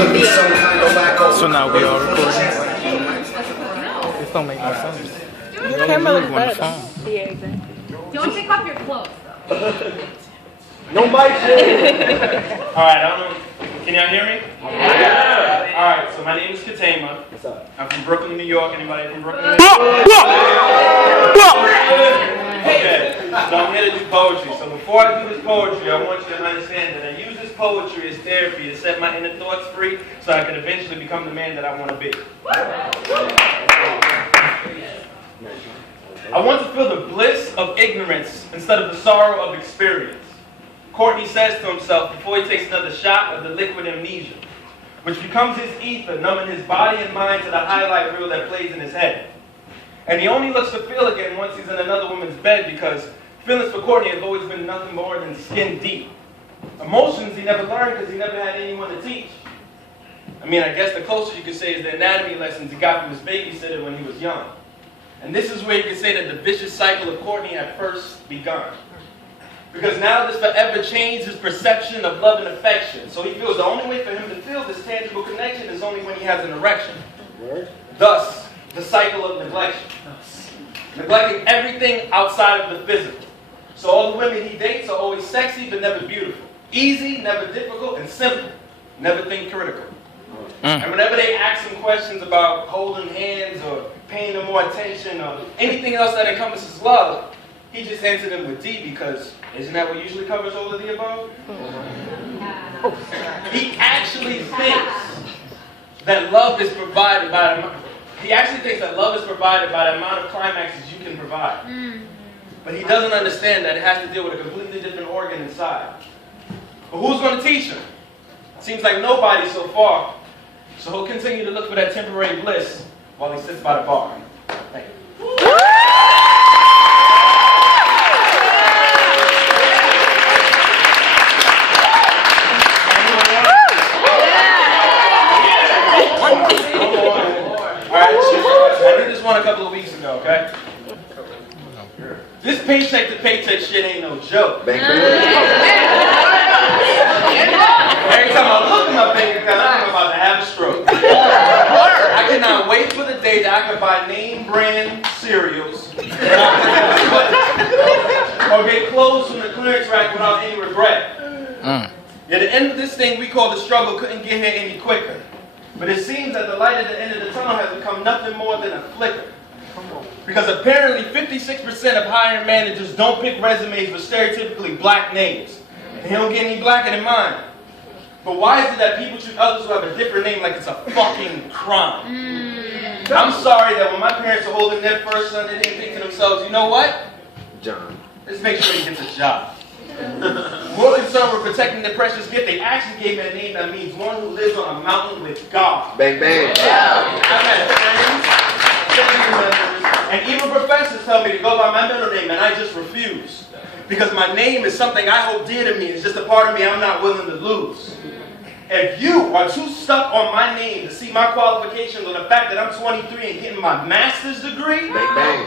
So now we are recording. This don't make no sense. The camera looks on the better. phone. Yeah, exactly. Don't take off your clothes, though. No mic shit. Alright, I don't know. Can y'all hear me? Yeah. Alright, so my name is Ketayma. What's up? I'm from Brooklyn, New York. Anybody from Brooklyn? New York? Okay, so I'm here to do poetry. So before I do this poetry, I want you to understand that I use this poetry as therapy to set my inner thoughts free so I can eventually become the man that I want to be. I want to feel the bliss of ignorance instead of the sorrow of experience. Kourntey says to himself before he takes another shot of the liquid amnesia, which becomes his ether, numbing his body and mind to the highlight reel that plays in his head. And he only looks to feel again once he's in another woman's bed, because feelings for Kourntey have always been nothing more than skin deep. Emotions he never learned because he never had anyone to teach. I mean, I guess the closest you could say is the anatomy lessons he got from his babysitter when he was young. And this is where you can say that the vicious cycle of Kourntey had first begun. Because now this forever changed his perception of love and affection. So he feels the only way for him to feel this tangible connection is only when he has an erection. Thus, the cycle of neglection. Neglecting everything outside of the physical. So all the women he dates are always sexy but never beautiful. Easy, never difficult, and simple. Never think critical. And whenever they ask him questions about holding hands or paying them more attention or anything else that encompasses love, he just answered them with D, because isn't that what usually covers all of the above? He actually thinks that love is provided by the amount of climaxes you can provide. But he doesn't understand that it has to deal with a completely different organ inside. But who's going to teach him? Seems like nobody so far. So he'll continue to look for that temporary bliss while he sits by the bar. Thank you. I did this one a couple of weeks ago, okay? This paycheck to paycheck shit ain't no joke. Every time I look at my bank account, I'm about to have a stroke. I cannot wait for the day that I can buy name brand cereals or get clothes from the clearance rack without any regret. At the end of this thing we call the struggle couldn't get here any quicker. But it seems that the light at the end of the tunnel has become nothing more than a flicker. Because apparently 56% of hiring managers don't pick resumes with stereotypically black names. And he don't get any blacker than mine. But why is it that people treat others who have a different name like it's a fucking crime? I'm sorry that when my parents were holding their first son, they didn't think to themselves, you know what? John. Let's make sure he gets a job. More concerned with protecting the precious gift, they actually gave me a name that means one who lives on a mountain with God. Bang, bang. Yeah. I've had friends, and even professors tell me to go by my middle name, and I just refuse. Because my name is something I hold dear to me. It's just a part of me I'm not willing to lose. If you are too stuck on my name to see my qualifications or the fact that I'm 23 and getting my master's degree, Bang, bang.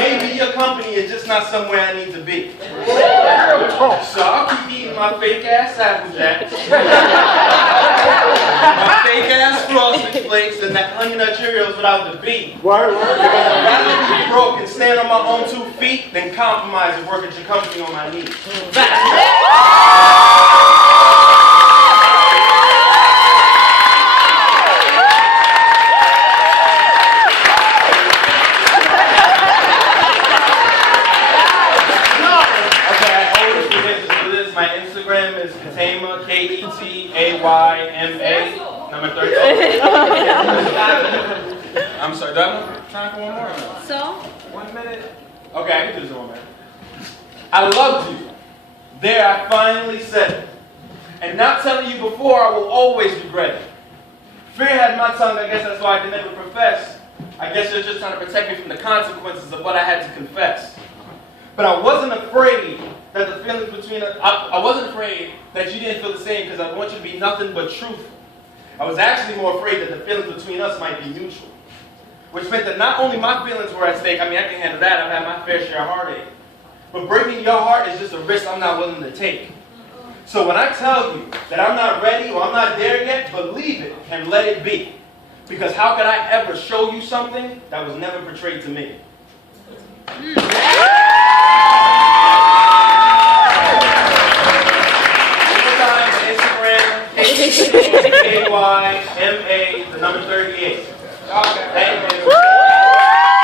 maybe your company is just not somewhere I need to be. So I'll keep eating my fake ass Apple Jacks, my fake ass Frosted Flakes, and that Honey Nut Cheerios without the B. Because I'd rather be broke and stand on my own 2 feet than compromise and work at your company on my knees. My Instagram is Ketayma, Ketayma, number 13. I'm sorry, do I have time for one more? So? 1 minute. Okay, I can do this one, man. I loved you. There, I finally said it. And not telling you before, I will always regret it. Fear had my tongue, I guess that's why I could never profess. I guess you're just trying to protect me from the consequences of what I had to confess. But I wasn't afraid that the feelings between us, I wasn't afraid that you didn't feel the same, because I want you to be nothing but truthful. I was actually more afraid that the feelings between us might be mutual. Which meant that not only my feelings were at stake, I mean, I can handle that, I've had my fair share of heartache. But breaking your heart is just a risk I'm not willing to take. So when I tell you that I'm not ready or I'm not there yet, believe it and let it be. Because how could I ever show you something that was never portrayed to me? Instagram, AYMA, the number 38. Thank you.